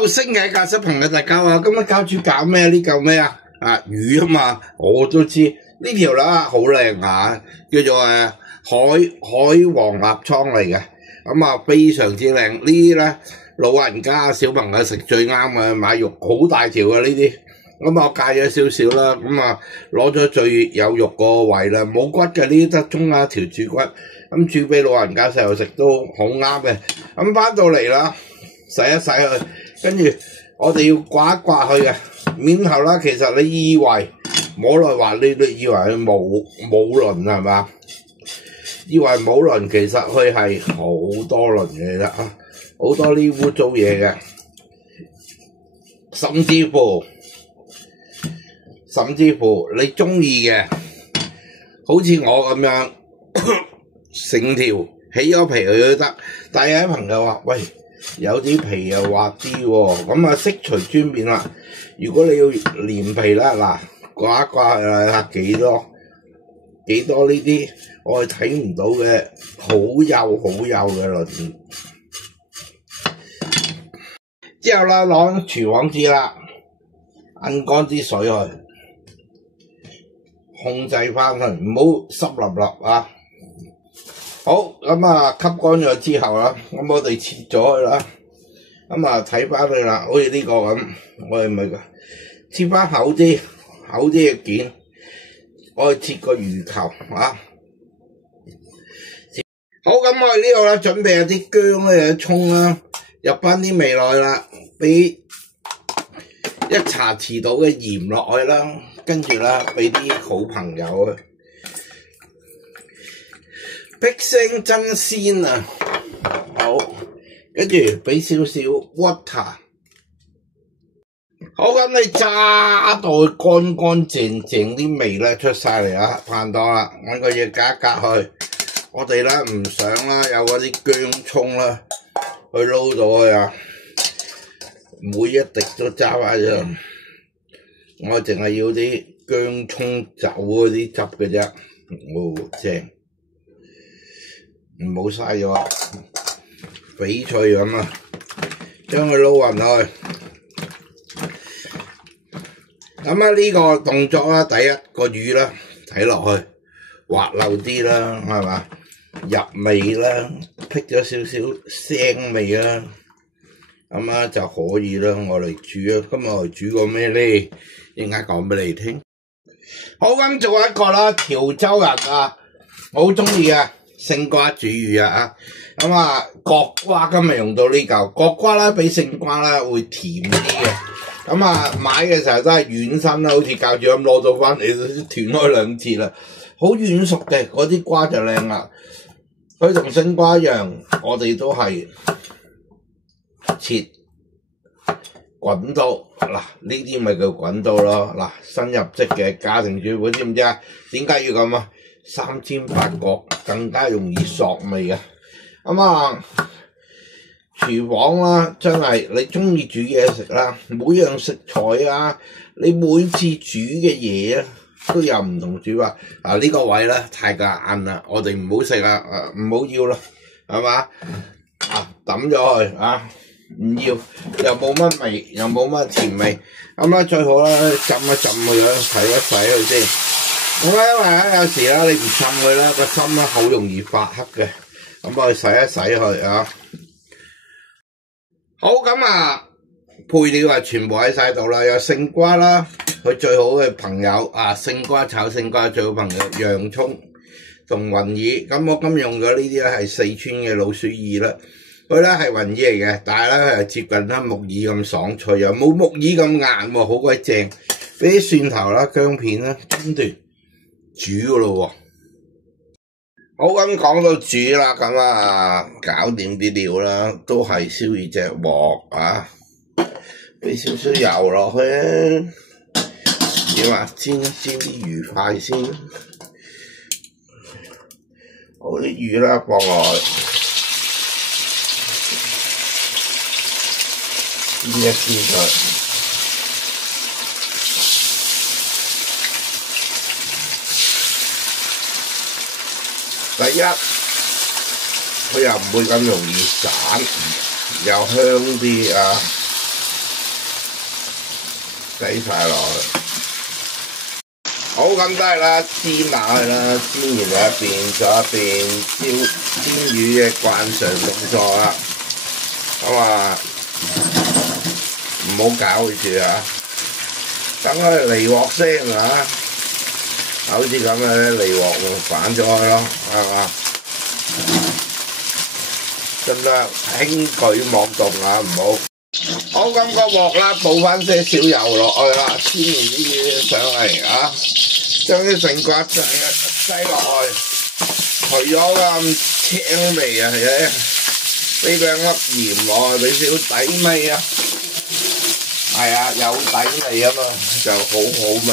Hello， 星嘅教室朋友大家好，今日教主搞咩？呢嚿咩啊？魚啊嘛，我都知呢條啦，好靚啊，叫做海皇立倉嚟嘅，咁啊非常之靚。呢啲咧老人家小朋友食最啱嘅，買肉好大條嘅呢啲。咁我戒咗少少啦，咁啊攞咗最有肉個位啦，冇骨嘅呢得中間一條主骨，咁煮俾老人家細路食都好啱嘅。咁翻到嚟啦，洗一洗佢，跟住我哋要刮一刮佢嘅面頭啦。其實你以為摸落話你以為佢冇鱗係嘛？以為冇鱗，其實佢係好多鱗嘅啦，好多呢污糟嘢嘅，甚至乎你中意嘅，好似我咁樣成條起咗皮佢都得。但係有啲朋友話：喂，有啲皮又滑啲喎，咁啊悉隨尊便啦。如果你要連皮啦，嗱刮一刮啊，幾多呢啲我係睇唔到嘅好幼嘅鱗。之後啦，攞廚房紙啦，摁乾啲水去，控制翻佢，唔好濕立立啊！好，咁啊吸乾咗之後啦，咁我哋切咗佢啦，咁啊睇翻佢啦，好似呢個咁，我哋咪切翻厚啲嘅件，我哋切個魚球啊！好，咁我哋呢度啦，準備有啲薑咧，有啲葱啦，入翻啲味落去啦，俾一茶匙到嘅鹽落去啦，跟住啦，俾啲好朋友啊，碧聲真鮮啊，好，跟住俾少少 water， 好，咁你揸到佢乾淨啲味咧出晒嚟啊，差唔多啦，揾個嘢隔一隔去，我哋咧唔想啦，有嗰啲薑葱啦，去撈到佢啊，每一滴都揸翻啫，我淨係要啲薑葱酒嗰啲汁嘅啫，正，唔好嘥咗，翡翠咁啊，將佢撈勻去。咁啊呢個動作啦，第一個魚啦，睇落去滑溜啲啦，係嘛？入味啦，辟咗少少腥味啦，咁啊就可以啦。我嚟煮啊，今日我嚟煮個咩咧？一陣間講俾你聽。好，咁做一個啦，潮州人啊，我好中意嘅勝瓜煮魚啊，咁啊角瓜今日用到呢嚿角瓜啦，比勝瓜啦會甜啲嘅。咁啊買嘅時候都係軟身啦，好似教主咁攞到翻嚟斷開兩截啦，好軟熟嘅嗰啲瓜就靚啦。佢同勝瓜一樣，我哋都係切滾刀嗱，呢啲咪叫滾刀咯。嗱，新入職嘅家庭主婦知唔知啊？點解要咁啊？三尖八角更加容易索味啊！咁啊，廚房啦，真係你中意煮嘢食啦，每樣食材啊，你每次煮嘅嘢啊，都有唔同煮法。呢個位咧太夾硬啦，我哋唔好食啦，唔好要啦，係嘛？抌咗佢啊，唔要又冇乜味，又冇乜甜味。咁咧最好咧浸一浸個樣，洗一洗佢先。咁咧因為咧有時咧你唔浸佢咧個心咧好容易發黑嘅，咁我哋洗一洗佢啊。好，咁啊配料啊全部喺晒度啦，有勝瓜啦，佢最好嘅朋友啊，勝瓜炒勝瓜最好朋友洋葱同雲耳。咁我今日用咗呢啲咧係四川嘅老鼠耳啦，佢咧係雲耳嚟嘅，但係咧佢係接近啦木耳咁爽脆，又冇木耳咁硬喎，好鬼正。俾啲蒜頭啦、薑片啦，跟住煮噶咯喎。好，咁講到煮啦，咁啊搞掂啲料啦，都係燒熱隻鑊啊，俾少少油落去啊，點啊煎一煎啲魚塊先，好啲魚啦放落去，煎一煎佢。第一，佢又唔會咁容易散，又香啲啊！擠晒落去。好咁得啦，煎下去啦，煎完就一邊做一邊煎魚嘅慣常動作啦。咁啊，唔好搞住啊，等佢離鑊先啊，好似咁嘅離鑊反咗佢咯，係嘛？盡量輕舉莫動啊，唔好。好咁個鑊啦，倒翻些少油落去啦，煎完啲嘢上嚟啊，將啲勝瓜擠落去，除咗咁青味啊，俾兩粒鹽落去，俾少底味啊，係啊，有底味啊嘛，就好好味。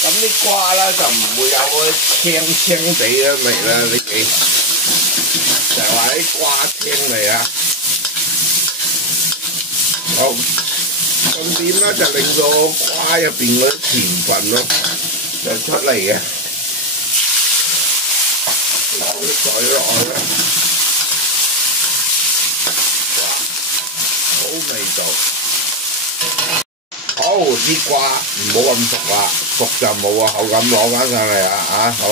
咁啲瓜啦就唔會有嗰啲青青地嘅味啦，你哋就係話啲瓜青味啊。好，重點咧就令到瓜入邊嗰啲甜分咯就出嚟嘅，倒水落去啦，好味道。好，啲瓜唔好咁熟啦，熟就冇啊口感，攞翻上嚟啊！好，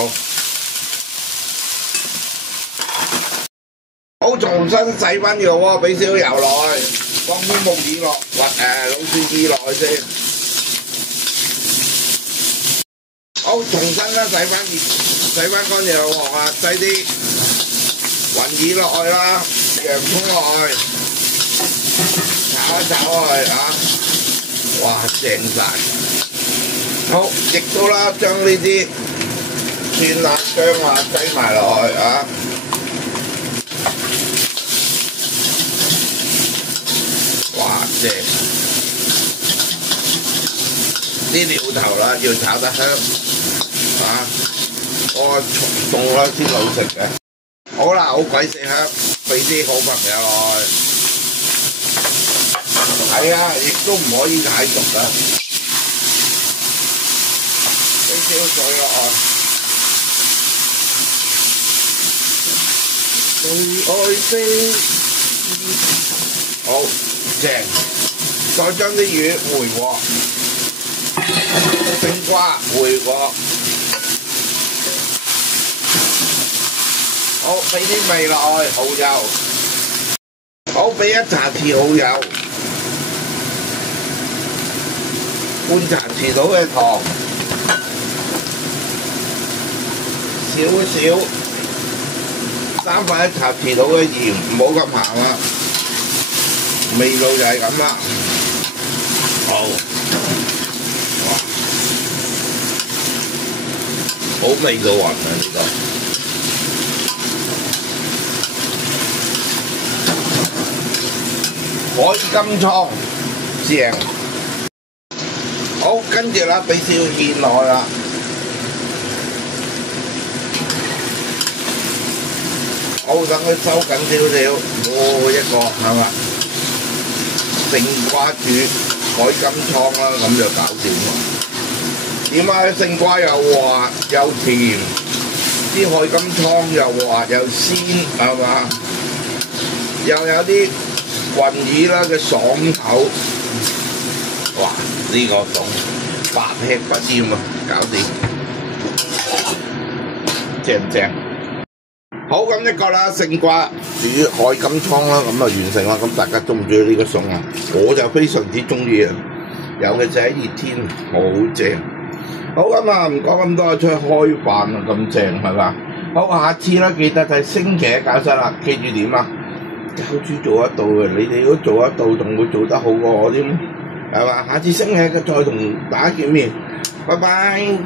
好重新洗翻個鍋，俾少油落去。放啲木耳落，老鼠耳落去先。好，重新啦，洗翻乾淨個鑊啊，擠啲雲耳落去啦，洋葱落去，炒一炒落去啊！哇，正晒！好，亦都啦，將呢啲蒜啊、薑啊擠埋落去啊！哇，正！啲料頭啦，要炒得香啊！我餸啦先好食嘅。好啦，好鬼死香，俾啲好朋友落去。係啊，亦都唔可以太熟噶。俾少水落去。最愛飛。好。正，再將啲魚回鑊，勝瓜回鑊，好俾啲味落去，蠔油，好俾一茶匙蠔油，半茶匙到嘅糖，少3/4茶匙到嘅鹽，唔好咁鹹啊！味道就係咁啦，好，哇，好味到暈啊呢度，海金倉正，好，跟住啦，俾少芡落去啦，好，等佢收緊少少，一個係嘛？勝瓜煮海金倉啦，咁就搞掂啦。點解勝瓜又滑又甜，啲海金倉又滑又鮮，係嘛？又有啲雲耳啦嘅爽口，哇！呢個餸百吃不厭啊，搞掂，正唔正？好，咁一個啦，勝瓜煮海金倉啦，咁啊完成啦。咁大家中唔中意呢個餸啊？我就非常之中意啊，尤其是喺熱天，好正。好咁啊，唔講咁多，出去開飯啊，咁正係嘛？好，下次啦，記得睇星期一教室啦，記住點啊？教主做得到嘅，你哋都做得到，仲會做得好過我添，係嘛？下次星期一再同大家見面，拜拜。